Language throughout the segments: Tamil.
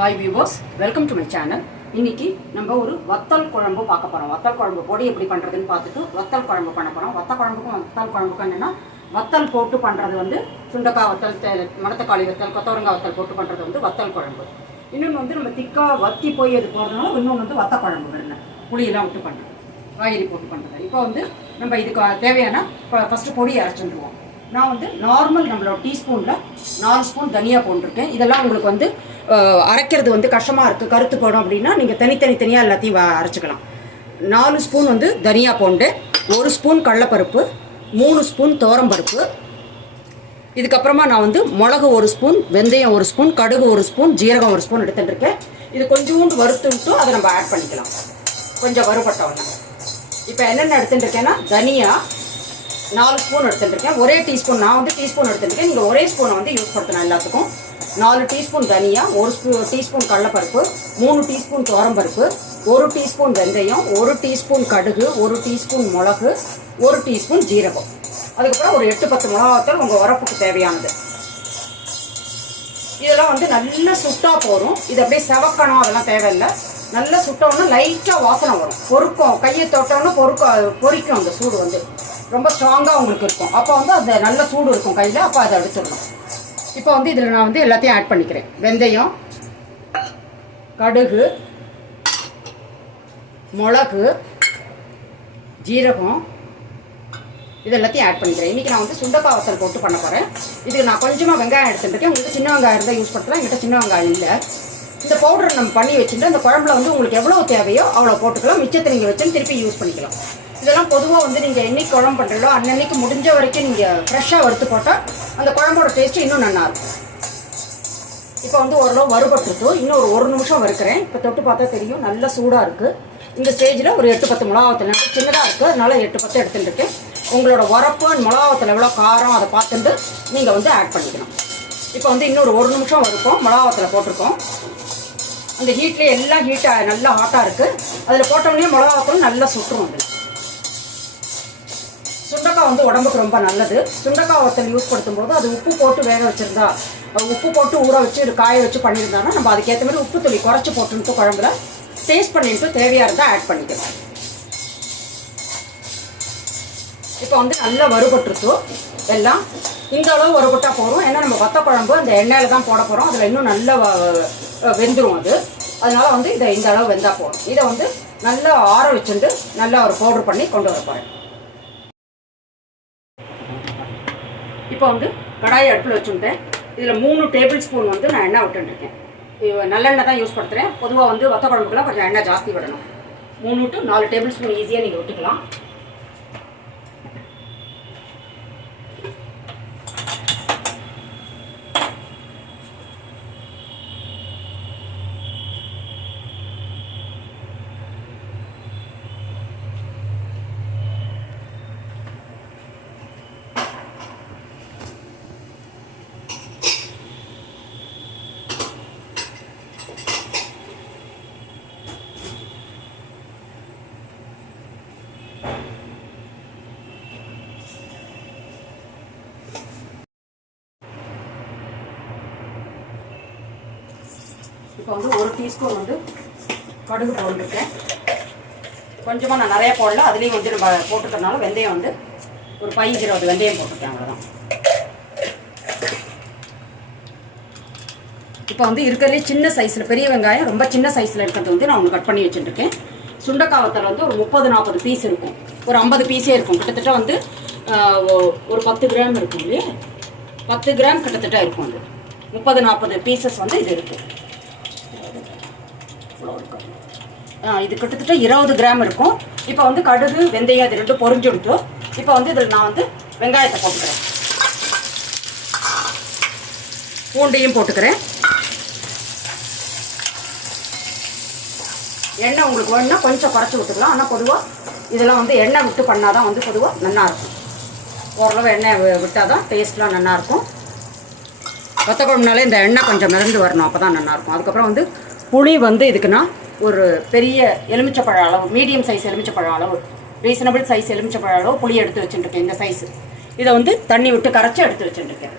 Hi viewers, welcome to my channel. இன்னைக்கு நம்ம ஒரு வத்தல் குழம்பு பார்க்க போகிறோம். வத்தல் குழம்பு பொடி எப்படி பண்ணுறதுன்னு பார்த்துட்டு வத்தல் குழம்பு பண்ண போகிறோம். வத்தல் குழம்புக்கும் என்னென்னா, வத்தல் போட்டு பண்ணுறது வந்து சுண்டக்காய் வத்தல், மணத்தக்காளி வத்தல், கொத்தவரங்காய் வத்தல் போட்டு பண்ணுறது வந்து வத்தல் குழம்பு. இன்னொன்று வந்து நம்ம திக்காக வத்தி போய் அது போடுறதுனால இன்னொன்று வந்து வத்த குழம்பு வரணும், புளியெல்லாம் விட்டு பண்ணுறது, காய்கறி போட்டு பண்ணுறது. இப்போ வந்து நம்ம இதுக்கு தேவையான ஃபஸ்ட்டு பொடி அரைச்சிடுவோம். நான் வந்து நார்மல் நம்மளோட டீஸ்பூனில் 4 ஸ்பூன் தனியாக போட்டிருக்கேன். இதெல்லாம் உங்களுக்கு வந்து அரைக்கிறது வந்து கஷ்டமாக இருக்குது, கருத்து போடும் அப்படின்னா நீங்கள் தனித்தனியாக எல்லாத்தையும் அரைச்சிக்கலாம். 4 ஸ்பூன் வந்து தனியாக போண்டு, 1 ஸ்பூன் கடலைப்பருப்பு, 3 ஸ்பூன் துவரம்பருப்பு, இதுக்கப்புறமா நான் வந்து மிளகு 1 ஸ்பூன், வெந்தயம் 1 ஸ்பூன், கடுகு 1 ஸ்பூன், ஜீரகம் 1 ஸ்பூன் எடுத்துட்டுருக்கேன். இது கொஞ்சோண்டு வறுத்துட்டு அதை நம்ம ஆட் பண்ணிக்கலாம், கொஞ்சம் வறுபட்டோன்னா. இப்போ என்னென்ன எடுத்துட்டுருக்கேன்னா, தனியா 4 ஸ்பூன் எடுத்துட்டுருக்கேன். ஒரே டீஸ்பூன், நான் வந்து டீஸ்பூன் எடுத்துட்டுருக்கேன், நீங்கள் ஒரே ஸ்பூனை வந்து யூஸ் பண்ணுறேன் எல்லாத்துக்கும். 4 டீஸ்பூன் தனியா, 1 டீஸ்பூன் கடலைப்பருப்பு, 3 டீஸ்பூன் துவரம்பருப்பு, 1 டீஸ்பூன் வெந்தயம், 1 டீஸ்பூன் கடுகு, 1 டீஸ்பூன் மிளகு, 1 டீஸ்பூன் ஜீரகம், அதுக்கப்புறம் ஒரு 8-10 மிளகாத்தூள் உங்கள் உரப்புக்கு தேவையானது. இதெல்லாம் வந்து நல்லா சுட்டா போகும். இது அப்படியே செவக்கணும் அதெல்லாம் தேவையில்லை. நல்லா சுட்டோன்னா லைட்டாக வாசனை வரும், பொறுக்கும், கையை தொட்டோன்னா பொறிக்கும். அந்த சூடு வந்து ரொம்ப ஸ்ட்ராங்காக உங்களுக்கு இருக்கும். அப்போ வந்து அது நல்ல சூடு இருக்கும் கையில், அப்போ அதை எடுத்துடணும். இப்போ வந்து இதில் நான் வந்து எல்லாத்தையும் ஆட் பண்ணிக்கிறேன். வெந்தயம், கடுகு, மிளகு, ஜீரகம், இது எல்லாத்தையும் ஆட் பண்ணிக்கிறேன். இன்றைக்கி நான் வந்து சுண்டக்காய் வத்தல் போட்டு பண்ண போகிறேன். இதுக்கு நான் கொஞ்சமாக வெங்காயம் எடுத்துட்டுருக்கேன். உங்களுக்கு சின்ன வெங்காயம் இருந்தால் யூஸ் பண்ணலாம், என்கிட்ட சின்ன வெங்காயம் இல்லை. இந்த பவுடர் நம்ம பண்ணி வச்சுட்டு அந்த குழம்புல வந்து உங்களுக்கு எவ்வளோ தேவையோ அவ்வளோ போட்டுக்கலாம். மிச்சத்தை நீங்கள் வச்சு திருப்பி யூஸ் பண்ணிக்கலாம். இதெல்லாம் பொதுவாக வந்து நீங்கள் என்னைக்கு குழம்பு பண்ணுறீங்களோ அன்னன்னைக்கு முடிஞ்ச வரைக்கும் நீங்கள் ஃப்ரெஷ்ஷாக வறுத்து போட்டால் அந்த குழம்போட டேஸ்ட்டு இன்னும் நல்லாயிருக்கும். இப்போ வந்து ஓரளவு வறுபட்டுருக்கும். இன்னும் ஒரு நிமிஷம் வறுக்கிறேன். இப்போ தொட்டு பார்த்தா தெரியும், நல்ல சூடாக இருக்குது. இந்த ஸ்டேஜில் ஒரு 8-10 மிளகாவத்தல், சின்னதாக இருக்குது, அதனால் 8-10 எடுத்துட்டுருக்கேன். உங்களோட உரப்பு மிளகாவத்தல் எவ்வளோ காரம் அதை பார்த்துட்டு நீங்கள் வந்து ஆட் பண்ணிக்கணும். இப்போ வந்து இன்னொரு 1 நிமிஷம் வறுப்போம். மிளகாவத்தலை போட்டிருக்கோம். அந்த ஹீட்லேயே எல்லாம் ஹீட்டாக நல்லா ஹாட்டாக இருக்குது. அதில் போட்டோடனே மிளகாவத்தல் நல்லா சுட்டுரும். அதில் சுண்டக்காய் வந்து உடம்புக்கு ரொம்ப நல்லது. சுண்டக்காய் வத்தல் யூஸ் படுத்தும்போது அது உப்பு போட்டு வேக வச்சுருந்தா, உப்பு போட்டு ஊற வச்சு இது காய வச்சு பண்ணியிருந்தாங்கன்னா நம்ம அதுக்கேற்ற மாதிரி உப்பு துளி குறைச்சி போட்டுன்ட்டு குழம்புல டேஸ்ட் பண்ணிட்டு தேவையாக இருந்தால் ஆட் பண்ணிக்கலாம். இப்போ வந்து நல்லா வறுபட்டுருச்சோம் எல்லாம். இந்த அளவு வறுபட்டால் போகிறோம். ஏன்னா நம்ம வத்த குழம்பு அந்த எண்ணெயில் தான் போட போகிறோம். அதில் இன்னும் நல்லா வெந்துடும் அது. அதனால் வந்து இதை இந்த அளவு வெந்தால் போகிறோம். இதை வந்து நல்லா ஆற வச்சுட்டு நல்லா ஒரு பவுடர் பண்ணி கொண்டு வர போகிறேன். இப்போ வந்து கடாயை அடுப்பில் வச்சுட்டேன். இதில் 3 டேபிள் ஸ்பூன் வந்து நான் எண்ணெய் விட்டுருக்கேன். நல்லெண்ணெய் தான் யூஸ் பண்ணுறேன். பொதுவாக வந்து வத்த குழம்புக்குலாம் கொஞ்சம் எண்ணெய் ஜாஸ்தி விடணும். 3 to 4 டேபிள் ஸ்பூன் ஈஸியாக நீங்கள் விட்டுக்கலாம். இப்போ வந்து 1 டீஸ்பூன் வந்து கடுகு போட்டுருக்கேன். கொஞ்சமாக நான் நிறைய போடல, அதுலேயும் வந்து நம்ம போட்டுக்கிறதுனால வெந்தயம் வந்து ஒரு 15-20 வெந்தயம் போட்டுருக்கேன், அவ்வளோதான். இப்போ வந்து இருக்கிறதுலே சின்ன சைஸில், பெரிய வெங்காயம் ரொம்ப சின்ன சைஸில் இருக்கிறது வந்து நான் உங்களுக்கு கட் பண்ணி வச்சுட்டுருக்கேன். சுண்டக்காய் வத்தல் வந்து ஒரு 30-40 பீஸ் இருக்கும், ஒரு 50 பீஸே இருக்கும். கிட்டத்தட்ட வந்து ஒரு 10 கிராம் இருக்கும் இல்லையா, 10 கிராம் கிட்டத்தட்ட இருக்கும். அது 30-40 பீசஸ் வந்து இது இருக்குது. இது கிட்டத்தட்ட 20 கிராம் இருக்கும். இப்போ வந்து கடுகு வெந்தயம் இது 2 பொரிஞ்சுடுத்தோம். இப்போ வந்து இதில் நான் வந்து வெங்காயத்தை போட்டுக்கிறேன், பூண்டையும் போட்டுக்கிறேன். எண்ணெய் உங்களுக்கு வேணும்னா கொஞ்சம் குறைச்சி விட்டுக்கலாம். ஆனால் பொதுவாக இதெல்லாம் வந்து எண்ணெய் விட்டு பண்ணால் தான் வந்து பொதுவாக நல்லாயிருக்கும். ஓரளவு எண்ணெய் விட்டால் தான் டேஸ்ட்லாம் நல்லாயிருக்கும். வத்த குழம்புனாலே இந்த எண்ணெய் கொஞ்சம் மிதந்து வரணும், அப்போ தான் நல்லாயிருக்கும். அதுக்கப்புறம் வந்து புளி வந்து இதுக்குன்னா ஒரு பெரிய எலுமிச்சப்பழ அளவு, மீடியம் சைஸ் எலுமிச்சப்பழ அளவு, ரீசனபிள் சைஸ் எலுமிச்சப்பழ அளவு புளி எடுத்து வச்சுட்டுருக்கேன். இந்த சைஸு இதை வந்து தண்ணி விட்டு கரைச்சி எடுத்து வச்சுட்டுருக்கேன்.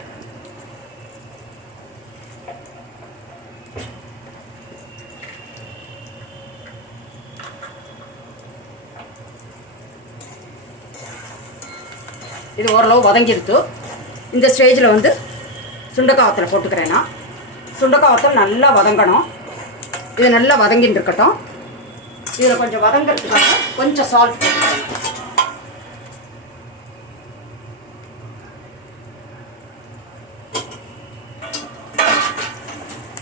இது ஓரளவு வதங்கிடுத்து. இந்த ஸ்டேஜில் வந்து சுண்டக்காய் வத்தல் போட்டுக்கிறேன். நான் சுண்டக்காய் வத்தல் நல்லா வதங்கணும். இது நல்லா வதங்கின்னு இருக்கட்டும். இதில் கொஞ்சம் வதங்கிறதுக்காக கொஞ்சம் சால்ட் போட்டுக்கிறேன்.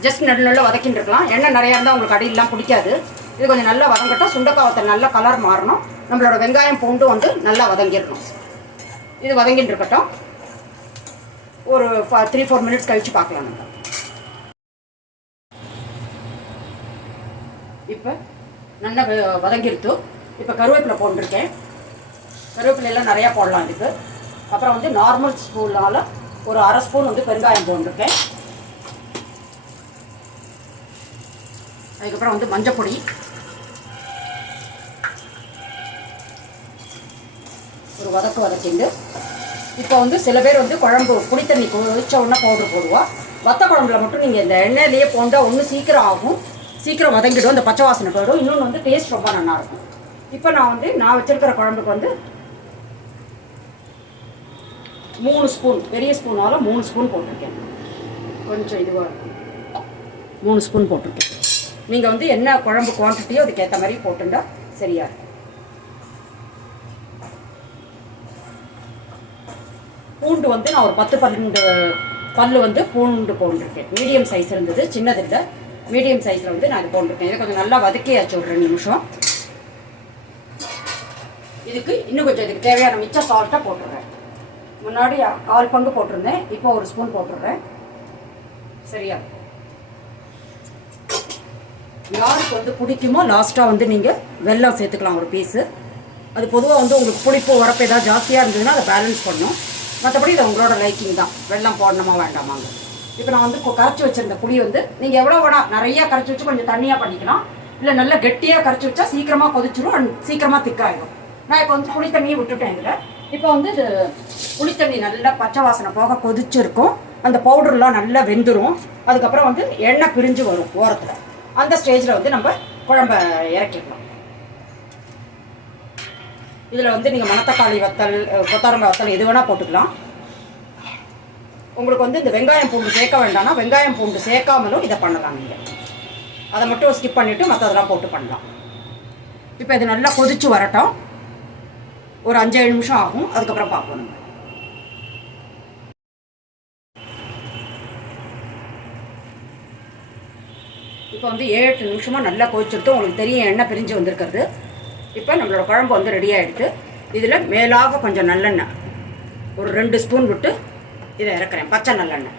ஜஸ்ட் நல்லா வதக்கின்னு இருக்கலாம். எண்ணெய் நிறையா இருந்தால் உங்களுக்கு அடியெல்லாம் பிடிக்காது. இது கொஞ்சம் நல்லா வதங்கட்டும். சுண்டக்காய் வத்தல் நல்லா கலர் மாறணும். நம்மளோட வெங்காயம் பூண்டு வந்து நல்லா வதங்கிடணும். இது வதங்கின்னு இருக்கட்டும். ஒரு 3-4 மினிட்ஸ் கழித்து பார்க்கலாம். நம்ம இப்போ நல்லா வதங்கிடுத்து. இப்போ கருவேப்பிலை போட்டுருக்கேன். கருவேப்பிலையெல்லாம் நிறையா போடலாம் இதுக்கு. அப்புறம் வந்து நார்மல் ஸ்பூனால் ஒரு 1/2 ஸ்பூன் வந்து பெருங்காயம் போட்டுருக்கேன். அதுக்கப்புறம் வந்து மஞ்சப்பொடி, ஒரு வதக்கிண்டு. இப்போ வந்து சில பேர் வந்து குழம்பு புளி தண்ணி கொதிச்ச உடனே பவுடர் போடுவா. வத்த குழம்புல மட்டும் நீங்கள் இந்த எண்ணெயிலேயே போட்டால் ஒன்று சீக்கிரம் ஆகும், சீக்கிரம் வதங்கிடும், இந்த பச்சை வாசனை போயிடும். இன்னொன்று வந்து டேஸ்ட் ரொம்ப நல்லாயிருக்கும். இப்போ நான் வச்சுருக்கிற குழம்புக்கு வந்து 3 ஸ்பூன், பெரிய ஸ்பூனால் 3 ஸ்பூன் போட்டிருக்கேன். கொஞ்சம் இதுவாக இருக்கும், 3 ஸ்பூன் போட்டிருக்கேன். நீங்கள் வந்து என்ன குழம்பு குவான்டிட்டியோ அதுக்கேற்ற மாதிரி போட்டுண்டா சரியா இருக்கும். பூண்டு வந்து நான் ஒரு 10-12 பல்லு வந்து பூண்டு போட்டிருக்கேன். மீடியம் சைஸ் இருந்தது, சின்னது இல்லை, மீடியம் சைஸில் வந்து நான் இது போட்டிருக்கேன். இதை கொஞ்சம் நல்லா வதக்கியாச்சு ஒரு 2 நிமிஷம். இதுக்கு இன்னும் கொஞ்சம் இதுக்கு தேவையான மிச்ச சால்ட்டை போட்டுடுறேன். முன்னாடி 1/4 பங்கு போட்டிருந்தேன், இப்போ 1 ஸ்பூன் போட்டுடுறேன். சரியா? யாருக்கு வந்து பிடிக்குமோ லாஸ்ட்டாக வந்து நீங்கள் வெல்லம் சேர்த்துக்கலாம் ஒரு பீஸு. அது பொதுவாக வந்து உங்களுக்கு புளிப்பு உரப்பு ஏதாவது ஜாஸ்தியாக இருந்ததுன்னா அதை பேலன்ஸ் பண்ணணும். மற்றபடி இது உங்களோட லைக்கிங் தான், வெல்லம் போடணுமா வேண்டாமாங்க. இப்போ நான் வந்து கரைச்சி வச்சுருந்த புளி வந்து நீங்கள் எவ்வளோ வேணா நிறையா கரைச்சி வச்சு கொஞ்சம் தண்ணியாக பண்ணிக்கலாம். இல்லை நல்லா கெட்டியாக கரைச்சி வச்சா சீக்கிரமாக கொதிச்சிடும், சீக்கிரமாக திக்காயிடும். நான் இப்போ வந்து புளி தண்ணியை விட்டுட்டேன் இதில். இப்போ வந்து புளி தண்ணி நல்லா பச்சை வாசனை போக கொதிச்சிருக்கும். அந்த பவுடர்லாம் நல்லா வெந்துடும். அதுக்கப்புறம் வந்து எண்ணெய் பிரிஞ்சு வரும் ஓரத்தில். அந்த ஸ்டேஜில் வந்து நம்ம குழம்ப இறக்கிடலாம். இதில் வந்து நீங்கள் மணத்தக்காளி வத்தல், கொத்தவரங்காய் வத்தல் எது வேணால் போட்டுக்கலாம். உங்களுக்கு வந்து இந்த வெங்காயம் பூண்டு சேர்க்க வேண்டாம்னா வெங்காயம் பூண்டு சேர்க்காமலும் இதை பண்ணலாம். நீங்கள் அதை மட்டும் ஸ்கிப் பண்ணிவிட்டு மற்றதெல்லாம் போட்டு பண்ணலாம். இப்போ இது நல்லா கொதிச்சு வரட்டும். ஒரு 5-7 நிமிஷம் ஆகும். அதுக்கப்புறம் பார்ப்போம். நம்ம இப்போ வந்து 7-8 நிமிஷமாக நல்லா கொதிச்சுட்டு உங்களுக்கு தெரியும் எண்ணெய் பிரிஞ்சு வந்திருக்கிறது. இப்போ நம்மளோட குழம்பு வந்து ரெடி ஆகிடுது. இதில் மேலாக கொஞ்சம் நல்லெண்ணெய் ஒரு 2 ஸ்பூன் விட்டு இதை இறக்குறேன், பச்சை நல்லெண்ணெய்.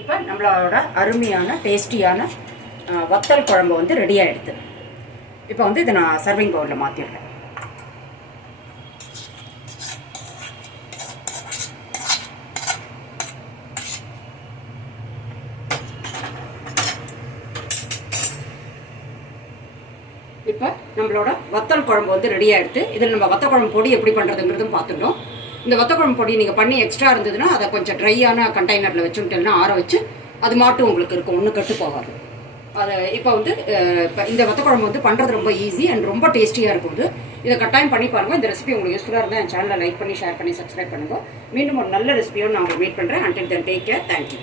இப்போ நம்மளோட அருமையான டேஸ்டியான வத்தல் குழம்பு வந்து ரெடி ஆகிடுது. இப்போ வந்து இதை நான் சர்விங் பவுலில் மாற்றிடுறேன். இப்போ நம்மளோட வத்தல் குழம்பு வந்து ரெடி ஆகிடுது. இதில் நம்ம வத்த குழம்பு பொடி எப்படி பண்ணுறதுங்கிறதும் பார்த்துட்டோம். இந்த வத்த குழம்பு பொடி நீங்கள் பண்ணி எக்ஸ்ட்ரா இருந்ததுன்னா அதை கொஞ்சம் ட்ரையான கண்டெய்னரில் வச்சுட்டேன்னா ஆற வச்சு அது மாட்டும் உங்களுக்கு இருக்கும், ஒன்றும் கெட்டு போகாது. அதை இப்போ வந்து இந்த வத்த குழம்பு வந்து பண்ணுறது ரொம்ப ஈஸி அண்ட் ரொம்ப டேஸ்டியாக இருக்கும். இதை கட்டாயம் பண்ணி பாருங்கள். இந்த ரெசிபி உங்களுக்கு யூஸ்ஃபுல்லாக இருந்தால் என் சேனலை லைக் பண்ணி ஷேர் பண்ணி சப்ஸ்கிரைப் பண்ணுங்கள். மீண்டும் ஒரு நல்ல ரெசிபியோடு நான் உங்களுக்கு மீட் பண்ணுறேன். Until then take care. Thank you.